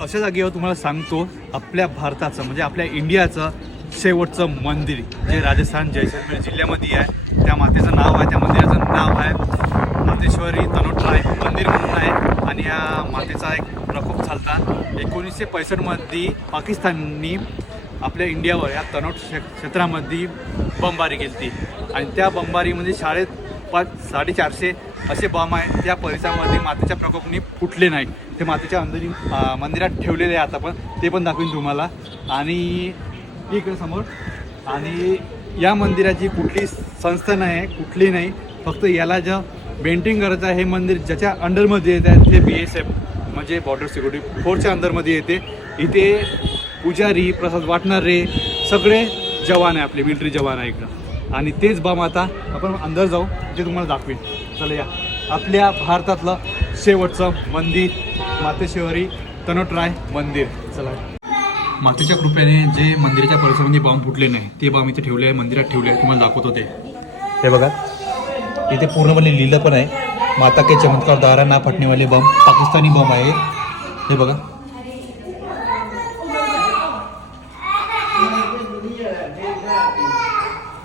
अशा जागेवर तुम्हाला सांगतो आपल्या भारताचं म्हणजे आपल्या इंडियाचं शेवटचं मंदिर जे राजस्थान जैसलमेर जिल्ह्यामध्ये आहे. त्या मातेचं नाव आहे, त्या मंदिराचं नाव आहे मातेश्वरी तनोटराय मंदिर म्हणून आहे. आणि या मातेचा एक प्रकोप झालता 1965मध्ये पाकिस्ताननी आपल्या इंडियावर या तनोट क्षेत्रामध्ये बमबारी केली आणि त्या बमबारीमध्ये 450 असे बॉम्ब आहेत त्या परिसरामध्ये मातेच्या प्रकोपने फुटले नाही. ते मातेच्या मंदिरात ठेवलेले आहे आता पण ते पण दाखवीन तुम्हाला. आणि इकडे समोर आणि या मंदिराची कुठली संस्था नाही, कुठली नाही, फक्त याला जे मेंटेन करायचं आहे हे मंदिर ज्याच्या अंडरमध्ये येत आहे ते BSF म्हणजे बॉर्डर सिक्युरिटी फोर्सच्या अंडरमध्ये येते. इथे पुजारी प्रसाद वाटणारे सगळे जवान आहे, आपले मिलिटरी जवान आहे इकडं. आणि तेच बॉम्ब आता आपण अंदर जाऊ जे तुम्हाला दाखवेन. चला या आपल्या भारतातलं शेवटचं मंदिर मातेश्वरी तनोटराय मंदिर. चला. मातेच्या कृपेने जे मंदिराच्या परिसरामध्ये बॉम्ब फुटले नाही ते बॉम्ब इथे ठेवले आहे, मंदिरात ठेवले आहे. तुम्हाला दाखवतो ते. हे बघा इथे पूर्णपणे लिहिलं पण आहे माता के चमत्कार द्वारा ना फटने वाले बॉम्ब, पाकिस्तानी बॉम्ब आहे. हे बघा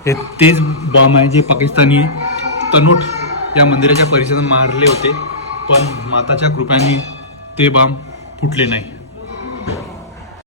हे तेच बॉम्ब आहे जे पाकिस्तानी तनोट या मंदिराच्या परिसरात मारले होते, पण माताच्या कृपेने ते बॉम्ब फुटले नाही.